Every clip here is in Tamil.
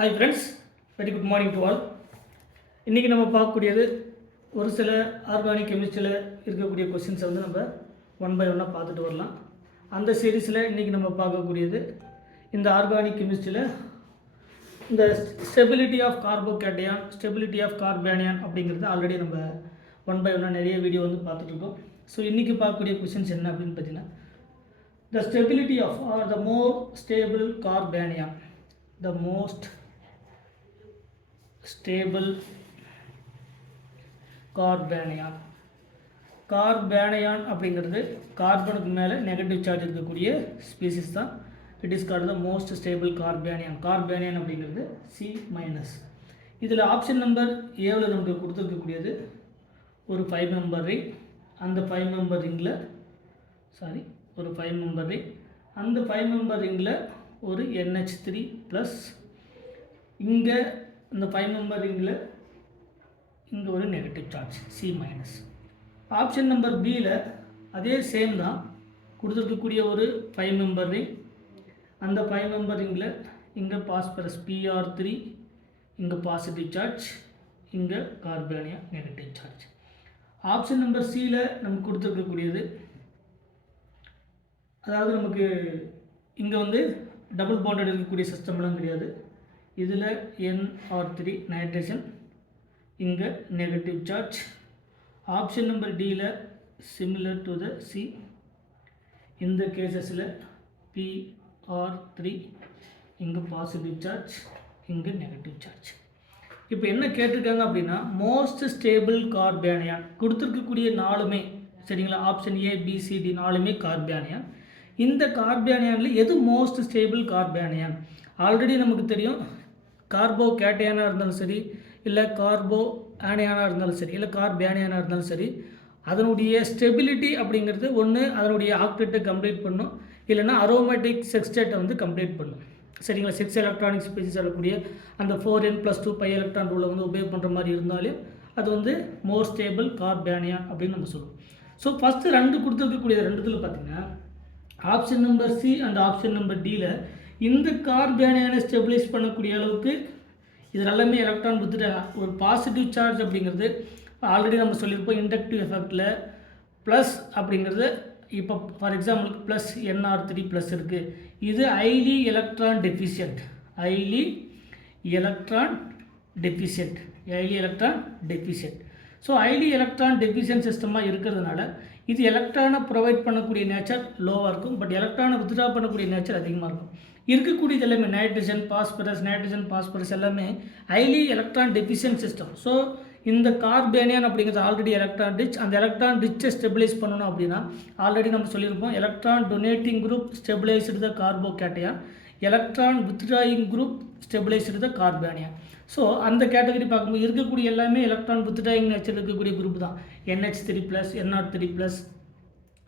Hi friends, very good morning to all. இன்றைக்கி நம்ம பார்க்கக்கூடியது ஒரு சில ஆர்கானிக் கெமிஸ்ட்ரியில் இருக்கக்கூடிய கொஸ்டின்ஸை வந்து நம்ம ஒன் பை ஒன்னாக பார்த்துட்டு வரலாம். அந்த சீரீஸில் இன்றைக்கி நம்ம பார்க்கக்கூடியது இந்த ஆர்கானிக் கெமிஸ்ட்ரியில் இந்த stability of carbocation, stability of carbanion அப்படிங்கிறது ஆல்ரெடி நம்ம ஒன் பை ஒன்னாக நிறைய வீடியோ வந்து பார்த்துட்ருக்கோம். ஸோ இன்றைக்கி பார்க்கக்கூடிய கொஸ்டின்ஸ் என்ன அப்படின்னு பார்த்தீங்கன்னா, the stability of or the more stable carbanion, the most stable carbanion. கார்பேனியான் அப்படிங்கிறது கார்பனுக்கு மேலே நெகட்டிவ் சார்ஜ் இருக்கக்கூடிய ஸ்பீசிஸ் தான். It is called the most stable carbanion. Carbanion அப்படிங்கிறது சி மைனஸ். இதில் ஆப்ஷன் நம்பர் ஏவில் நமக்கு கொடுத்துருக்கக்கூடியது ஒரு 5 மெம்பர் ரிங். அந்த 5 மெம்பர் ரிங்கில் ஒரு 5 மெம்பர் ரிங். அந்த 5 மெம்பர் ரிங்கில் ஒரு NH3+. இங்கே இந்த 5 மெம்பர் ரிங்கில் இங்கே ஒரு negative charge C-. Option number பியில் அதே சேம் தான், கொடுத்துருக்கக்கூடிய ஒரு 5 மெம்பர் ரிங். அந்த 5 மெம்பர் ரிங்கில் இங்கே பாஸ்பரஸ் Pr3, இங்கே பாசிட்டிவ் சார்ஜ், இங்கே கார்பேனியா நெகட்டிவ் சார்ஜ். ஆப்ஷன் நம்பர் சியில் நமக்கு கொடுத்துருக்கக்கூடியது, அதாவது நமக்கு இங்கே வந்து டபுள் பாண்டட் இருக்கக்கூடிய சிஸ்டம்லாம் கிடையாது. இதில் Nr3 நைட்ரஜன், இங்கே நெகட்டிவ் சார்ஜ். ஆப்ஷன் நம்பர் டியில் சிமிலர் டு த சி, இந்த கேசஸில் Pr3, இங்கே பாசிட்டிவ் சார்ஜ், இங்கே நெகட்டிவ் சார்ஜ். இப்போ என்ன கேட்டிருக்காங்க அப்படின்னா, மோஸ்ட் ஸ்டேபிள் கார்பேனியான் கொடுத்துருக்கக்கூடிய 4மே சரிங்களா, option A B C D 4மே கார்பேனியான். இந்த கார்பேனியானில் எது மோஸ்ட் ஸ்டேபிள் கார்பேனியான்? ஆல்ரெடி நமக்கு தெரியும், கார்போ கேட்டையானாக இருந்தாலும் சரி, இல்லை கார்போ ஆனியானாக இருந்தாலும் சரி, இல்லை கார்பேனியானாக இருந்தாலும் சரி, அதனுடைய ஸ்டெபிலிட்டி அப்படிங்கிறது ஒன்று அதனுடைய ஆக்டேட்டை கம்ப்ளீட் பண்ணும், இல்லைனா அரோமேட்டிக் செக்ஸ்டேட்டை வந்து கம்ப்ளீட் பண்ணும் சரிங்களா. 6 எலக்ட்ரானிக் ஸ்பீசிஸ் சொல்லக்கூடிய அந்த 4n+2 பை எலக்ட்ரான் ரூலை வந்து உபயோக பண்ணுற மாதிரி இருந்தாலும் அது வந்து மோர் ஸ்டேபிள் கார்பேனியான் அப்படின்னு நம்ம சொல்லுவோம். ஸோ ஃபஸ்ட்டு 2 கொடுத்துருக்கக்கூடிய 2 பார்த்திங்கன்னா, option number C and option number டியில் இந்த கார்பேனியானை ஸ்டெபிலைஸ் பண்ணக்கூடிய அளவுக்கு இது எல்லாமே எலக்ட்ரான் வித்துட்டாங்க. ஒரு பாசிட்டிவ் சார்ஜ் அப்படிங்கிறது ஆல்ரெடி நம்ம சொல்லியிருப்போம், இண்டக்டிவ் எஃபெக்டில் ப்ளஸ் அப்படிங்கிறது இப்போ ஃபார் எக்ஸாம்பிளுக்கு ப்ளஸ் Nr3+ இருக்குது. இது highly electron deficient, highly electron deficient. So highly electron deficient சிஸ்டமாக இருக்கிறதுனால இது எலக்ட்ரானை ப்ரொவைட் பண்ணக்கூடிய நேச்சர் லோவாக இருக்கும், பட் எலக்ட்ரானை வித்ட்ரா பண்ணக்கூடிய நேச்சர் அதிகமாக இருக்கும். இருக்கக்கூடியது எல்லாமே நைட்ரஜன் பாஸ்பரஸ் எல்லாமே highly electron deficient system. So இந்த கார்பேனியான் அப்படிங்கிறது ஆல்ரெடி எலக்ட்ரான் ரிச். அந்த எலக்ட்ரான் ரிச்சை ஸ்டெபிலைஸ் பண்ணணும் அப்படின்னா ஆல்ரெடி நம்ம சொல்லியிருப்போம், எலக்ட்ரான் டொனேட்டிங் குரூப் ஸ்டெபிலைஸ்டு த கார்போகேட்டையான், எலக்ட்ரான் வித்ட்ராயிங் குரூப் ஸ்டெபிலைஸ்டு த கார்பேனியான். ஸோ அந்த கேட்டகரி பார்க்கும்போது இருக்கக்கூடிய எல்லாமே எலக்ட்ரான் வித்ட்ராயிங் நேச்சர் இருக்கக்கூடிய குரூப் தான். NH3+, Nr3+,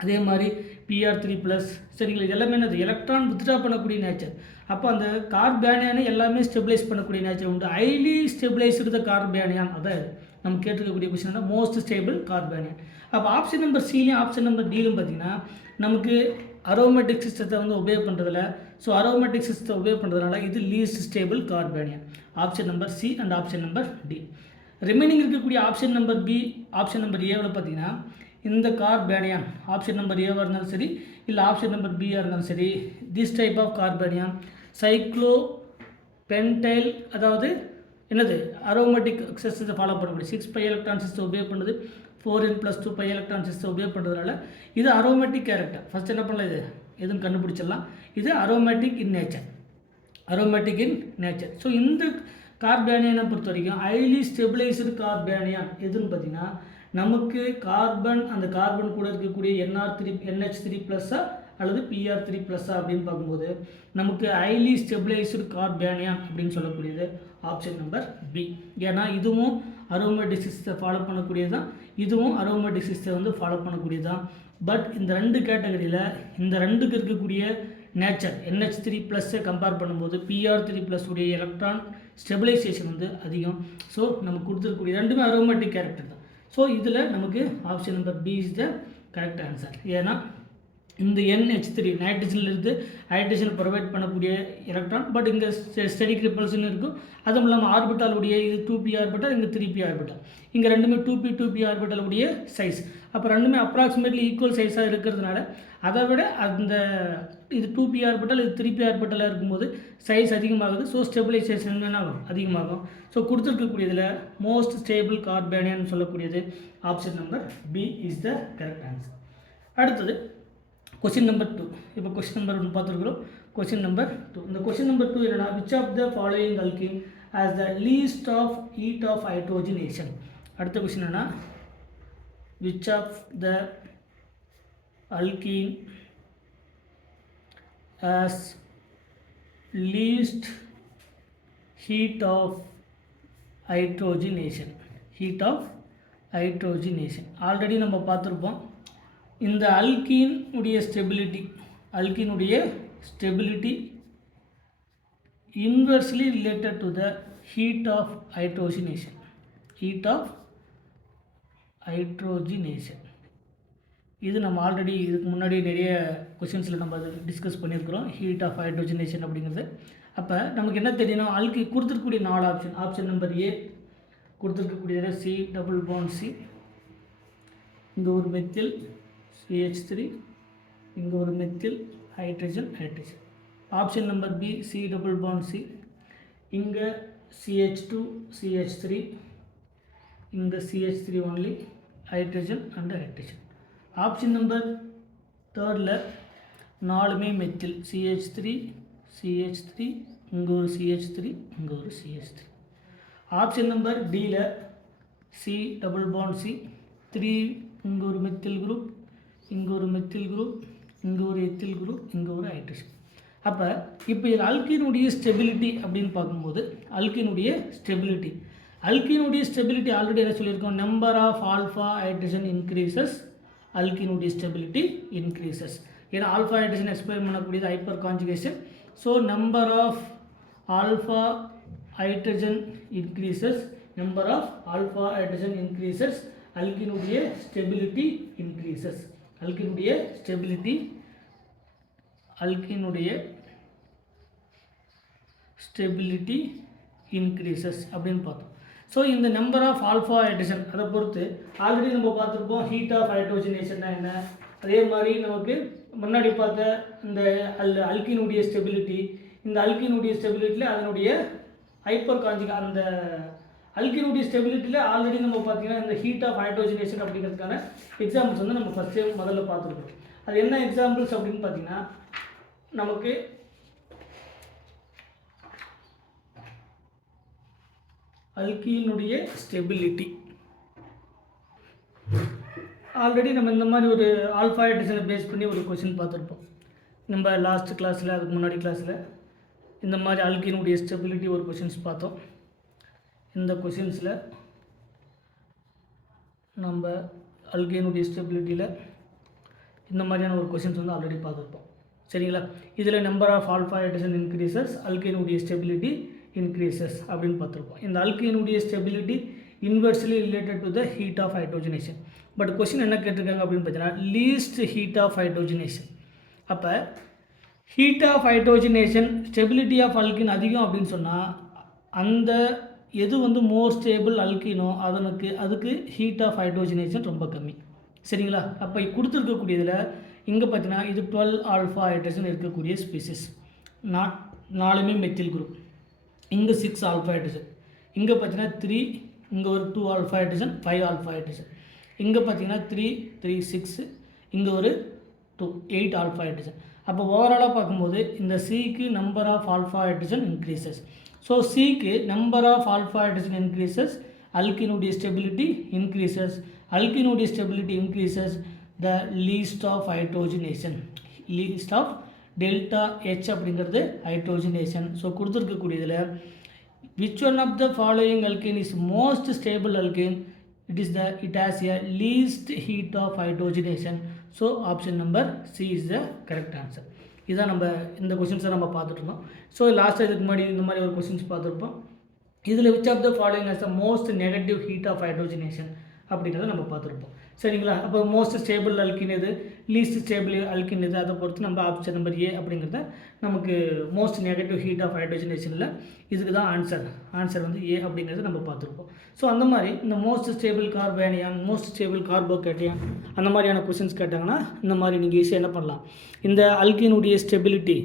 அதே மாதிரி Pr3+, சரிங்களா. இது எல்லாமே என்னது எலக்ட்ரான் வித்ட்ரா பண்ணக்கூடிய நேச்சர். அப்போ அந்த கார்பேனியானை எல்லாமே ஸ்டெபிலைஸ் பண்ணக்கூடிய நேச்சர் உண்டு. ஹைலி ஸ்டெபிலைஸ்டு த கார்பேனியான், அதாவது நம்ம கேட்டிருக்கக்கூடிய கொஸ்டின் மோஸ்ட் ஸ்டேபிள் கார்பேனியான். அப்போ ஆப்ஷன் நம்பர் சிலையும் ஆப்ஷன் நம்பர் டிலும் பார்த்திங்கன்னா நமக்கு அரோமேட்டிக் சிஸ்டத்தை வந்து உபயோக பண்ணுறதில்ல. ஸோ அரோமேட்டிக் சிஸ்டத்தை உபயோக பண்ணுறதுனால இது least stable carbanion, option number C and option number D. Remaining இருக்கக்கூடிய option number B, option number ஏவில் பார்த்திங்கன்னா இந்த கார்பேனியான் ஆப்ஷன் நம்பர் ஏவாக இருந்தாலும் சரி, இல்லை ஆப்ஷன் நம்பர் பியாக இருந்தாலும் சரி, திஸ் டைப் ஆஃப் கார்பேனியான் சைக்ளோபென்டைல், அதாவது என்னது அரோமேட்டிக் சிஸ்டத்தை ஃபாலோ பண்ணக்கூடிய 6 பை எலக்ட்ரான் சிஸ்டம் உபயோக பண்ணுறது, 4n+2 பை எலக்ட்ரான் சிஸ்டம் உபயோக பண்ணுறதுனால இது அரோமேட்டிக் கேரக்டர். ஃபஸ்ட் என்ன பண்ணலாம், இது எதுவும் கண்டுபிடிச்சிடலாம். இது அரோமேட்டிக் இன் நேச்சர். ஸோ இந்த கார்பேனியானை பொறுத்த வரைக்கும் ஹைலி ஸ்டெபிலைஸ்டு கார்பேனியான் எதுன்னு பார்த்தீங்கன்னா, நமக்கு கார்பன், அந்த கார்பன் கூட இருக்கக்கூடிய NH3+ அல்லது Pr3+ அப்படின்னு பார்க்கும்போது நமக்கு ஹைலி ஸ்டெபிலைஸ்டு கார்பேனியான் அப்படின்னு சொல்லக்கூடியது ஆப்ஷன் நம்பர் பி. ஏன்னா இதுவும் அரோமேட்டிக் சிஸ்டத்தை ஃபாலோ பண்ணக்கூடியது தான், இதுவும் அரோமேட்டிக் சிஸ்டத்தை வந்து ஃபாலோ பண்ணக்கூடியது தான். பட் இந்த 2 கேட்டகரியில் இந்த 2க்கு இருக்கக்கூடிய நேச்சர் NH3+ஐ கம்பேர் பண்ணும்போது Pr3+ உடைய எலக்ட்ரான் ஸ்டெபிலைசேஷன் வந்து அதிகம். ஸோ நமக்கு கொடுத்துருக்கக்கூடிய 2மே அரோமேட்டிக் கேரக்டர் தான். ஸோ இதில் நமக்கு option number B is the correct answer. ஏன்னா இந்த NH3 நைட்ரஜன்லேருந்து ஹைட்ரஜன் ப்ரொவைட் பண்ணக்கூடிய எலக்ட்ரான். பட் இங்கே ஸ்டெடிக் ரிப்பல்ஷன் இருக்கும். அதுவும் இல்லாமல் ஆர்பிட்டாலுடைய இது 2p ஆர்பிட்டால், இங்கே 3p ஆர்பிட்டால். இங்கே ரெண்டுமே 2p ஆர்பிட்டாலுடைய சைஸ். அப்போ ரெண்டுமே அப்ராக்சிமேட்லி ஈக்குவல் சைஸாக இருக்கிறதுனால அதை விட அந்த இது 2p ஆர்பிட்டால், இது 3p ஆர்பிட்டலாக இருக்கும்போது சைஸ் அதிகமாகுது. ஸோ ஸ்டெபிலைசேஷன் என்ன ஆகும், அதிகமாகும். ஸோ கொடுத்துருக்கக்கூடியதில் மோஸ்ட் ஸ்டேபிள் கார்பேனியன் சொல்லக்கூடியது option number B is the correct answer. அடுத்தது கொஸ்டின் நம்பர் 2. இப்போ கொஸ்டின் நம்பர் 1 பார்த்துருக்குறோம். Question number 2. இந்த கொஸ்டின் நம்பர் 2 என்னன்னா, which of the following alkene has the least of heat of hydrogenation. அடுத்த கொஸ்டின் என்னன்னா, which of the alkene has least heat of hydrogenation. Heat of hydrogenation already நம்ம பார்த்துருப்போம். இந்த அல்கீனுடைய stability inversely related to the heat of hydrogenation. இது நம்ம ஆல்ரெடி இதுக்கு முன்னாடி நிறைய கொஷின்ஸில் நம்ம அதை டிஸ்கஸ் பண்ணியிருக்கிறோம், ஹீட் ஆஃப் ஹைட்ரோஜனேஷன் அப்படிங்கிறது. அப்போ நமக்கு என்ன தெரியணும், கொடுத்துருக்கக்கூடிய 4 ஆப்ஷன் நம்பர் A கொடுத்துருக்கக்கூடியது C டபுள் பாண்ட் C, இங்கே ஒரு மெத்தில் CH3, இங்கே ஒரு methyl hydrogen. Option number B C double bond C, இங்கே CH2 CH3, இங்கே CH3 only hydrogen and hydrogen. Option number 3ல் 4மே மெத்தில் CH3 CH3, இங்கே ஒரு CH3, இங்கே ஒரு CH3. ஆப்ஷன் நம்பர் Dயில் C டபுள் பாண்ட் C 3, இங்கே ஒரு மெத்தில் குரூப், இங்கே ஒரு மெத்தில் குரூப், இங்கே ஒரு எத்தில் குரூப், இங்கே ஒரு ஹைட்ரஜன். அப்போ இப்போ இது அல்கீனுடைய ஸ்டெபிலிட்டி அப்படின்னு பார்க்கும்போது அல்கீனுடைய ஸ்டெபிலிட்டி ஆல்ரெடி என்ன சொல்லியிருக்கோம், number of alpha hydrogen increases, அல்கீனுடைய ஸ்டெபிலிட்டி இன்க்ரீசஸ். ஏன்னா ஆல்ஃபா ஹைட்ரஜன் எக்ஸ்பிளைன் பண்ணக்கூடியது hyperconjugation. So number of alpha hydrogen increases, அல்கீனுடைய ஸ்டெபிலிட்டி இன்க்ரீசஸ் அப்படின்னு பார்த்தோம். ஸோ இந்த நம்பர் ஆஃப் ஆல்ஃபா ஹைட்ரஜன் அதை பொறுத்து ஆல்ரெடி நம்ம பார்த்துருப்போம் ஹீட் ஆஃப் ஹைட்ரோஜனேஷன் என்ன. அதே மாதிரி நமக்கு முன்னாடி பார்த்த இந்த அல்கீனுடைய ஸ்டெபிலிட்டி, இந்த அல்கீனுடைய ஸ்டெபிலிட்டியில் அதனுடைய ஹைப்பர் கான்ஜுகேட், அந்த அல்கீனுடைய ஸ்டெபிலிட்டியில் ஆல்ரெடி நம்ம பார்த்தீங்கன்னா இந்த ஹீட் ஆஃப் ஹைட்ரோஜனேஷன் அப்படிங்கிறதுக்கான எக்ஸாம்பிள்ஸ் வந்து நம்ம முதல்ல பார்த்துருக்கோம். அது என்ன எக்ஸாம்பிள்ஸ் அப்படின்னு பார்த்தீங்கன்னா, நமக்கு அல்கீனுடைய ஸ்டெபிலிட்டி ஆல்ரெடி நம்ம இந்த மாதிரி ஒரு ஆல்ஃபா ஹைட்ரஜனை பேஸ் பண்ணி ஒரு கொஷின் பார்த்துருப்போம் நம்ம லாஸ்ட் கிளாஸில், அதுக்கு முன்னாடி கிளாஸில் இந்த மாதிரி அல்கீனுடைய ஸ்டெபிலிட்டி ஒரு கொஷின்ஸ் பார்த்தோம். இந்த கொஷின்ஸில் நம்ம அல்கீனுடைய ஸ்டெபிலிட்டியில் இந்த மாதிரியான ஒரு கொஷின்ஸ் வந்து ஆல்ரெடி பார்த்துருப்போம். சரிங்களா? இதில் number of alpha hydrogen increases, அல்கீனுடைய ஸ்டெபிலிட்டி இன்க்ரீசஸ் அப்படின்னு பார்த்துருப்போம். இந்த அல்கீனுடைய stability inversely related to the heat of hydrogenation. But question என்ன கேட்டிருக்காங்க அப்படின்னு பார்த்தீங்கன்னா, லீஸ்ட் ஹீட் ஆஃப் ஹைட்ரோஜனேஷன். அப்போ heat of hydrogenation stability of alkene அதிகம் அப்படின்னு சொன்னால் அந்த எது வந்து மோர் ஸ்டேபிள் அல்கீனோ அதுக்கு ஹீட் ஆஃப் ஹைட்ரோஜனேஷன் ரொம்ப கம்மி. சரிங்களா? அப்போ கொடுத்துருக்கக்கூடியதில் இங்கே பார்த்தீங்கன்னா இது 12 ஆல்ஃபா ஹைட்ரஜன் இருக்கக்கூடிய ஸ்பீசிஸ், 4மே மெத்தில் குரூப். இங்கே 6 ஆல்ஃபா ஹைட்ரஜன், இங்கே பார்த்தீங்கன்னா 3, இங்கே ஒரு 2 ஆல்ஃபா ஹைட்ரஜன், 5 ஆல்ஃபா ஹைட்ரஜன். இங்கே பார்த்தீங்கன்னா 3, 3, 6, இங்கே ஒரு 2, 8 ஆல்ஃபா ஹைட்ரஜன். அப்போ ஓவராலாக பார்க்கும்போது இந்த சிக்கு number of alpha hydrogen increases. So சிக்கு number of alpha hydrogen increases, அல்கீனுடைய ஸ்டெபிலிட்டி இன்க்ரீசஸ். அல்கீனுடைய stability increases the least of hydrogenation, least of delta H அப்படிங்கிறது ஹைட்ரோஜனேஷன். ஸோ கொடுத்துருக்கக்கூடியதில் which one of the following alkane is most stable alkane? It has a least heat of hydrogenation. So option number C is the correct answer. இதான் நம்ம இந்த கொஷின்ஸை நம்ம பார்த்துட்ருந்தோம். ஸோ லாஸ்ட்டாக இதுக்கு முன்னாடி இந்த மாதிரி ஒரு கொஷின்ஸ் பார்த்துருப்போம். இதில் which of the following has the most negative heat of hydrogenation அப்படிங்கிறத நம்ம பார்த்துருப்போம். சரிங்களா? அப்போ மோஸ்ட் ஸ்டேபிள் அல்கின் எது, லீஸ்ட் ஸ்டேபிள் அல்கின் எது, அதை பொறுத்து நம்ம ஆப்ஷன் நம்பர் ஏ அப்படிங்கிறத நமக்கு மோஸ்ட் நெகட்டிவ் ஹீட் ஆஃப் ஹைட்ரோஜனேஷனில் இதுக்கு தான் ஆன்சர் வந்து ஏ அப்படிங்கிறத நம்ம பார்த்துருப்போம். ஸோ அந்த மாதிரி இந்த most stable carbanion, most stable கார்போகேட்டையான் அந்த மாதிரியான கொஷின்ஸ் கேட்டாங்கன்னா இந்த மாதிரி நீங்கள் ஈஸியாக என்ன பண்ணலாம், இந்த அல்கினுடைய stability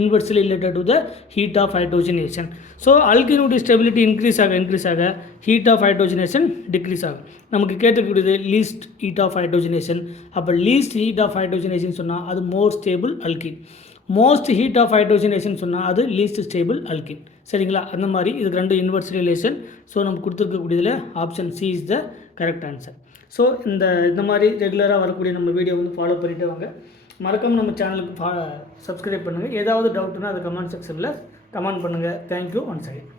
inversely related to the heat of hydrogenation. So alkene stability increase ஆக heat of hydrogenation decrease ஆகும். நமக்கு கேட்கக்கூடியது least heat of hydrogenation. அப்போ least heat of hydrogenation சொன்னால் அது more stable alkene. most heat of hydrogenation சொன்னால் அது least stable alkene. சரிங்களா? அந்த மாதிரி இதுக்கு ரெண்டு இன்வெர்ஸ் ரிலேஷன். ஸோ நம்ம கொடுத்துருக்கக்கூடியதில் option C is the correct answer. So இந்த மாதிரி ரெகுலராக வரக்கூடிய நம்ம வீடியோ வந்து ஃபாலோ பண்ணிகிட்டே வாங்க. மறக்காமல் நம்ம சேனலுக்கு சப்ஸ்கிரைப் பண்ணுங்கள். ஏதாவது டவுட்னா அதை கமெண்ட் செக்ஷனில் கமெண்ட் பண்ணுங்கள். Thank you once again.